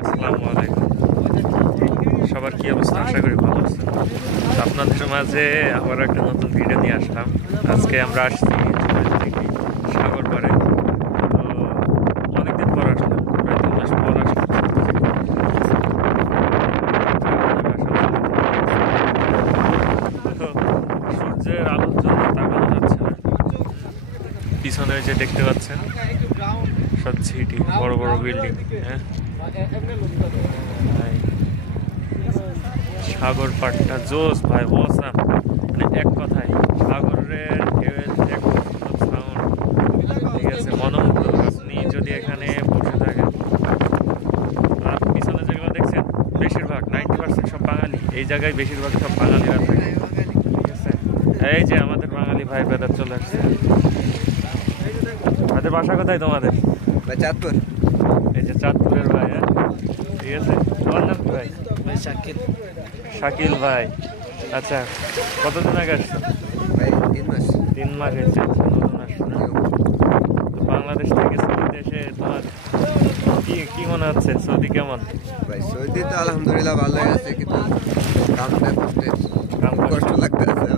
আসসালামু আলাইকুম। সবার কি অবস্থা? আশা করি ভালো আছেন। আপনাদের মাঝে আবার একটা নতুন ভিডিও নিয়ে আসলাম। আজকে আমরা আসছি সাগর পাড়ে। তো অনেকদিন পর আসলাম, প্রায় 2 মাস পর আসলাম। সূর্যের আলোর জন্য তাকানো যাচ্ছে না। পিছনে যে দেখতে পাচ্ছেন সব সিটি, বড় বড় বিল্ডিং। হ্যাঁ, সাগর পাড়টা জোস ভাই, অসাম। মানে এক কথায় সাগরের ঢেউয়ের যে একটা সুন্দর সাউন্ড, ঠিক আছে, মনোমুগ্ধ। আপনি যদি এখানে বসে থাকেন, আর পিছনে যেগুলো দেখছেন বেশিরভাগ 90% সব বাঙালি। এই জায়গায় বেশিরভাগ সব বাঙালিরা থাকে, ঠিক আছে। এই যে আমাদের বাঙালি ভাই ব্রাদার চলে আসছে। আমাদের বাসা কোথায় তোমাদের? চাঁদপুর। এই যে চাঁদপুরের ভাই, হ্যাঁ, ঠিক আছে। তোমার নাম কি ভাই? শাকিল। শাকিল ভাই, আচ্ছা। কতদিন আগে আসছো? ভাই 3 মাস। 3 মাস হয়েছে, নতুন আসছো না? তো বাংলাদেশ থেকে সৌদি দেশে তোমার কি মনে হচ্ছে? সৌদি কেমন? ভাই সৌদি তো আলহামদুলিল্লাহ ভালো আছে, কিন্তু কামটা কষ্ট লাগতে আছে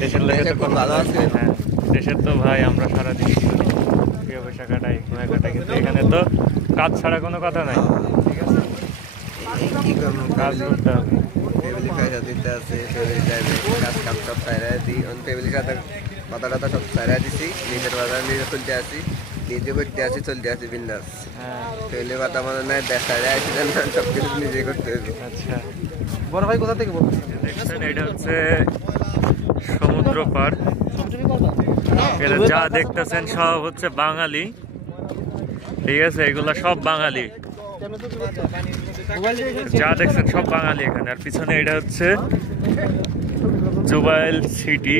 দেশের লেগে তো খুব ভালো আছে। হ্যাঁ, দেশের তো ভাই আমরা সারাদিন প্রিয় পয়সা কাটাই, ঘুমায় কাটাই, কিন্তু এখানে তো কাজ ছাড়া কোনো কথা নাই, ঠিক আছে। কি করবো, কাজ করতে হবে। ফ্যামিলি পয়সা দিতে আছে, ফ্যামিলি চাইবে কাজ কাম সব সাইরা দিই। ফ্যামিলির সাথে কথা কথা সব সাইরা দিছি, নিজের বাজার নিজে চলতে আসি, নিজে করতে আসি, চলতে আসি বিন্দাস। হ্যাঁ, ফ্যামিলি কথা মনে নাই, সাইরা আসি, সব কিছু নিজে করতে হবে। আচ্ছা। বড় ভাই কোথা থেকে বলছেন? দেখছেন, এটা হচ্ছে সমুদ্র পার। এটা যা দেখতেছেন সব হচ্ছে বাঙালি, ঠিক আছে। এগুলা সব বাঙালি, যা দেখছেন সব বাঙালি এখানে। আর পিছনে এটা হচ্ছে জুবাইল সিটি,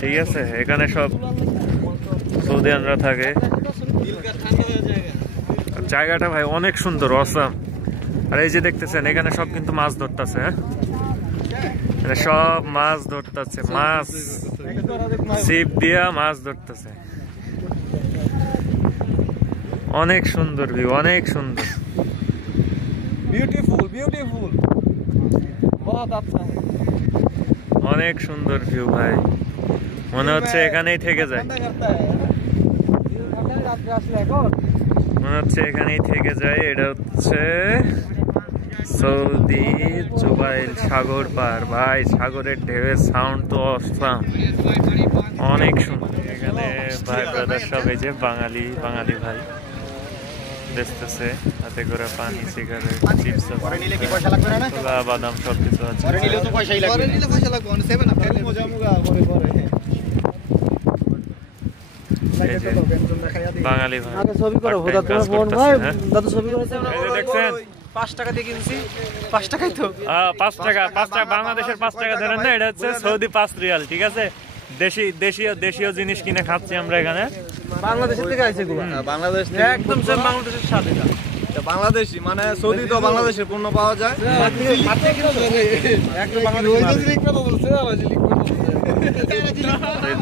ঠিক আছে। এখানে সব সৌদিয়ানরা থাকে। জায়গাটা ভাই অনেক সুন্দর, অসাম। আর এই যে দেখতেছেন এখানে সব কিন্তু মাছ ধরতেছে। হ্যাঁ, সব মাছ ধরতেছে, মাছ ছিপ দিয়া মাছ ধরতেছে। অনেক সুন্দর ভিউ, অনেক সুন্দর, বিউটিফুল বিউটিফুল, বহুত আচ্ছা, অনেক সুন্দর ভিউ ভাই। মনে হচ্ছে এখানেই থেকে যায়, মনে হচ্ছে এখানেই থেকে যায়। এটা হচ্ছে সৌদি জুবাইল সাগর পার ভাই। সাগরের ঢেউয়ের সাউন্ড তো অসাম, অনেক সুন্দর। এখানে ভাই ব্রাদার সব এই যে বাঙালি ভাই বেচতেছে, হাতে করে পানি, সিগারেট, চিপস, বাদাম সব কিছু আছে। বাঙালি ভাই দেখছেন 5 টাকা দিয়ে কিনছি, 5 টাকাই তো। 5 টাকা, বাংলাদেশের 5 টাকা ধরেন না, এটা হচ্ছে সৌদি 5 রিয়াল, ঠিক আছে। দেশীয় জিনিস কিনে খাচ্ছি আমরা এখানে। বাংলাদেশ থেকে আইছে এগুলো, বাংলাদেশ একদম সেম বাংলাদেশের সাথে। বাংলাদেশি মানে সৌদি তো বাংলাদেশের পণ্য পাওয়া যায়।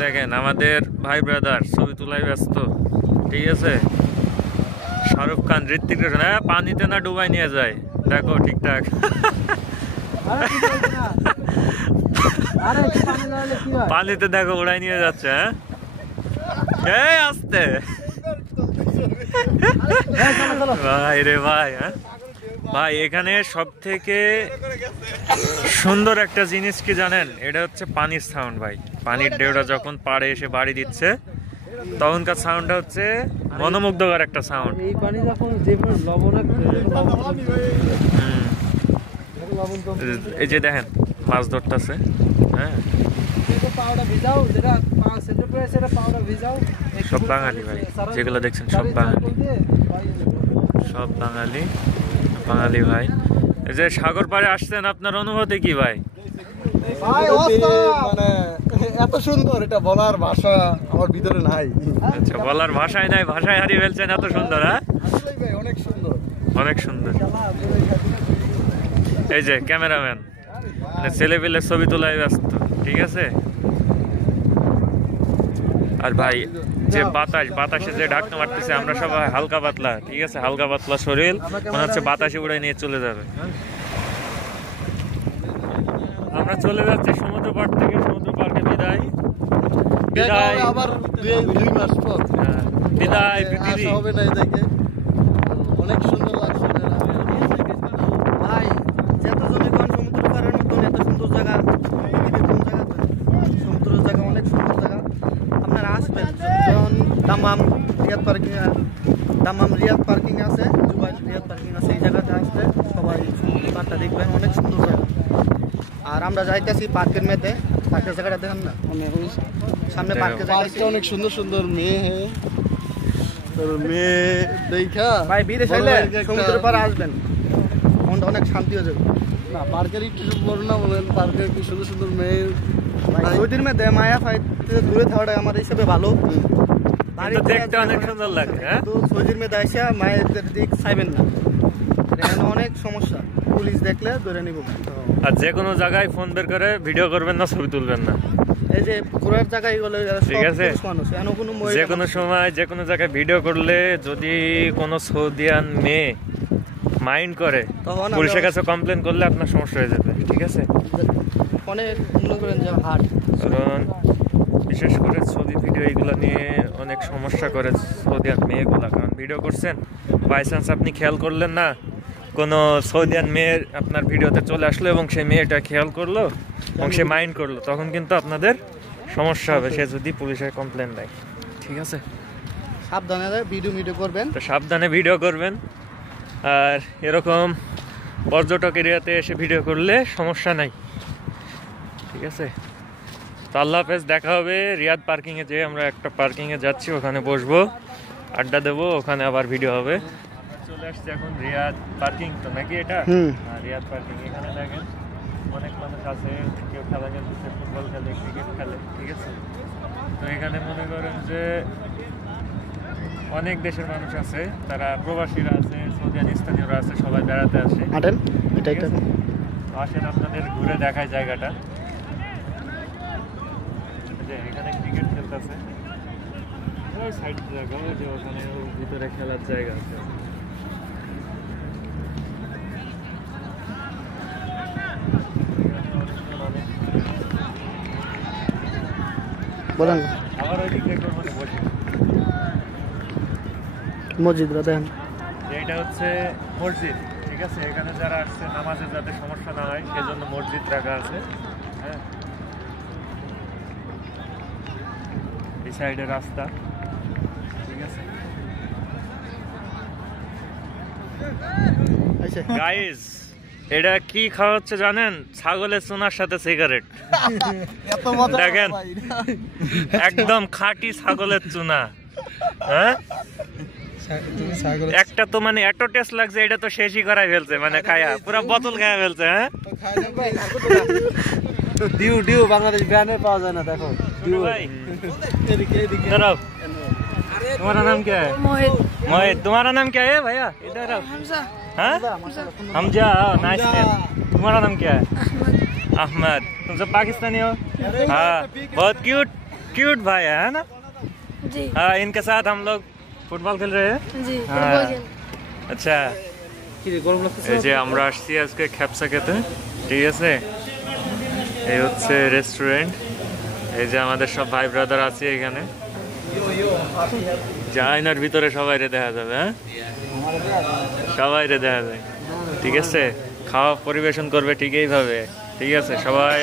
দেখেন আমাদের ভাই ব্রাদার ছবি তোলায় ব্যস্ত, ঠিক আছে। শাহরুখ খান, ঋত্বিক রোশন, হ্যাঁ, পানিতে না ডুবাই নিয়ে যায়, দেখো ঠিকঠাক। পানিতে দেখো উড়াই নিয়ে যাচ্ছে। হ্যাঁ, এই আসতে ভাই রে ভাই। হ্যাঁ ভাই, এখানে সব থেকে সুন্দর একটা জিনিস কি জানেন? এটা হচ্ছে পানির সাউন্ড ভাই। পানির ঢেউটা যখন পাড়ে এসে বাড়ি দিচ্ছে তখনকার সাউন্ডটা হচ্ছে মনোমুগ্ধকর একটা সাউন্ড। এই পানি যখন যেভাবে এই যে দেখেন মাছ ধরতেছে। হ্যাঁ, সব বাঙালি ভাই, যেগুলো দেখছেন সব বাঙালি, সব বাঙালি ভাই। এই যে সাগর পাড়ে আসছেন, আপনার অনুভূতি কি ভাই? মানে এত সুন্দর, এটা বলার ভাষা আমার ভিতরে নাই। আচ্ছা, বলার ভাষায় নাই, ভাষায় হারিয়ে ফেলছেন, এত সুন্দর। হ্যাঁ, অনেক সুন্দর, অনেক সুন্দর। এই যে ক্যামেরাম্যান, মানে ছেলে পেলে ছবি তোলায় ব্যস্ত, ঠিক আছে। আর ভাই যে বাতাসে যে ঢাকনা মারতেছে, আমরা সবাই হালকা পাতলা, ঠিক আছে, হালকা পাতলা শরীর, মনে হচ্ছে বাতাসে উড়ে নিয়ে চলে যাবে। আমরা চলে যাচ্ছি সমুদ্র পাড় থেকে, সমুদ্র পার্কে বিদায়। বিদায় আবার 2 মাস পর বিদায় পৃথিবী। হবে না দেখে অনেক সুন্দর লাগছে ভাই, যত জমিগণ সমুদ্র পাড়ের মতন এত সুন্দর জায়গা পৃথিবীর কোন জায়গাতে? সমুদ্রের জায়গা অনেক সুন্দর জায়গা, আপনারা আসবেন। যেমন দামাম রিয়াদ পার্কিং আছে, জুবাইল রিয়াদ পার্কিং আছে, এই জায়গাতে আসলে সবাই সমুদ্র পাড়টা দেখবেন, অনেক সুন্দর জায়গা। আর আমরা যাইতেছি পার্কের মেয়েতে, পার্কের জায়গাটা দেখেন না, সামনে পার্কের পার্কে অনেক সুন্দর সুন্দর মেয়ে দেখা ভাই বিদেশ হইলে সমুদ্র পাড়ে আসবেন, মনটা অনেক শান্তি হয়ে যাবে। না পার্কের একটু বড় না বলেন, পার্কে কি সুন্দর সুন্দর মেয়ে সৌদির মেয়েতে মায়া ফাইতে দূরে থাকাটা আমার হিসেবে ভালো। দেখতে অনেক সুন্দর লাগে। তো সৌদির মেয়েতে এসে মায়ের দিক চাইবেন না, এখানে অনেক সমস্যা, পুলিশ দেখলে ধরে নিব। আর যে কোনো জায়গায় ফোন বের করে ভিডিও করবেন না, ছবি তুলবেন না। এই যে ঘোরার জায়গায় গেলে ঠিক আছে, যে কোনো সময় যে কোনো জায়গায় ভিডিও করলে যদি কোনো সৌদিয়ান মেয়ে মাইন্ড করে, পুলিশের কাছে কমপ্লেন করলে আপনার সমস্যা হয়ে যাবে। ঠিক আছে, অনেক মনে করেন যে হাট, কারণ বিশেষ করে সৌদি ভিডিও এইগুলো নিয়ে অনেক সমস্যা করে সৌদিয়ান মেয়েগুলা। কারণ ভিডিও করছেন, বাই চান্স আপনি খেয়াল করলেন না, কোনো সৌদিয়ান মেয়ের আপনার ভিডিওতে চলে আসলো এবং সেই মেয়েটা খেয়াল করলো এবং সে মাইন্ড করলো, তখন কিন্তু আপনাদের সমস্যা হবে, সে যদি পুলিশের কমপ্লেন দেয়। ঠিক আছে, সাবধানে ভিডিও করবেন, তো সাবধানে ভিডিও করবেন। আর এরকম পর্যটক এরিয়াতে এসে ভিডিও করলে সমস্যা নাই। ঠিক আছে, তো আল্লাহ হাফেজ, দেখা হবে রিয়াদ পার্কিংয়ে। যে আমরা একটা পার্কিংয়ে যাচ্ছি, ওখানে বসবো, আড্ডা দেবো, ওখানে আবার ভিডিও হবে। চলে আসছে এখন রিয়াদ পার্কিং, তো নাকি এটা রিয়াদ পার্কিং। এখানে দেখেন অনেক মানুষ আছে, কেউ খেলা খেলতেছে, ফুটবল খেলে, ক্রিকেট খেলে। ঠিক আছে, তো এখানে মনে করেন যে অনেক দেশের মানুষ আছে, তারা প্রবাসীরা আছে, সৌদিয়ান স্থানীয়রা আছে, সবাই বেড়াতে আসে। আসেন আপনাদের ঘুরে দেখায় জায়গাটা। এখানে ক্রিকেট খেলতেছে, ওই সাইড জায়গা, যে ওখানে ভিতরে খেলার জায়গা আছে। বলেন আবার ওই দিকে মানে বসে মসজিদ দেখেন, এটা হচ্ছে মসজিদ। ঠিক আছে, এখানে যারা আসছে নামাজের যাতে সমস্যা না হয় সেজন্য মসজিদ রাখা আছে। হ্যাঁ, এই সাইডে রাস্তা। ঠিক আছে গাইস, এটা কি খাওয়া হচ্ছে জানেন? ছাগলের চুনার সাথে সিগারেট। দেখেন, একদম খাঁটি ছাগলের চুনা। হ্যাঁ, একটা তো মানে এত টেস্ট লাগছে, এটা তো শেষই করাই ফেলছে, মানে খায়া পুরো বোতল খায়া ফেলছে। হ্যাঁ, ডিউ বাংলাদেশ ব্র্যান্ডে পাওয়া যায় না, দেখো भाई इधर आओ। तुम्हारा नाम क्या है? मोहित। तुम्हारा नाम क्या है भैया? इधर आओ। हाँ, हमजा। Nice name. तुम्हारा नाम क्या है? अहमद। तुम सब पाकिस्तानी हो? हाँ, बहुत क्यूट भाई है ना? जी। हाँ, इनके साथ हम लोग फुटबॉल खेल रहे हैं। जी। हाँ, अच्छा। এই যে আমরা আসছি আজকে খ্যাপসা খেতে। ঠিক আছে, এই হচ্ছে রেস্টুরেন্ট। এই যে আমাদের সব ভাই ব্রাদার আছে এখানে, জাইনার ভিতরে সবাই রে দেখা যাবে। হ্যাঁ, সবাই রে দেখা যায়। ঠিক আছে, খাওয়া পরিবেশন করবে ঠিক এইভাবে। ঠিক আছে, সবাই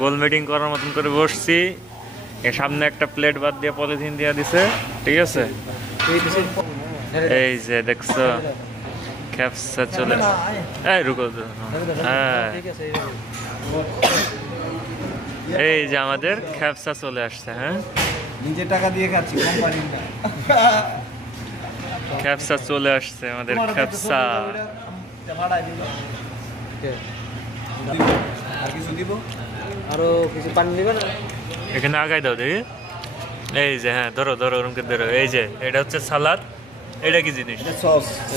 গোল মিটিং করার মতন করে বসছি। এর সামনে একটা প্লেট বাদ দিয়ে পলিথিন দিয়ে দিছে। ঠিক আছে, এই যে দেখছো খ্যাপসা চলে। এই রুকো, হ্যাঁ, এই যে আমাদের খ্যাপসা চলে আসছে। হ্যাঁ, নিজে টাকা দিয়ে খাচ্ছি, কোম্পানি না। খ্যাপসা চলে আসছে আমাদের খ্যাপসা। আর কিছু দিব? আরো কিছু পানি নেবেন? এখানে আগাই দাও দেখি। এই যে, হ্যাঁ, ধরো ওরকম ধরো। এই যে এটা হচ্ছে সালাদ। এটা কি জিনিস?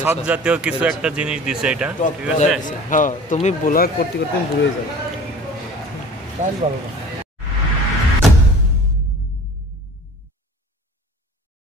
সব জাতীয় কিছু একটা জিনিস দিছে এটা। ঠিক আছে, হ্যাঁ, তুমি বলা করতে করতে ভুলে যাবে।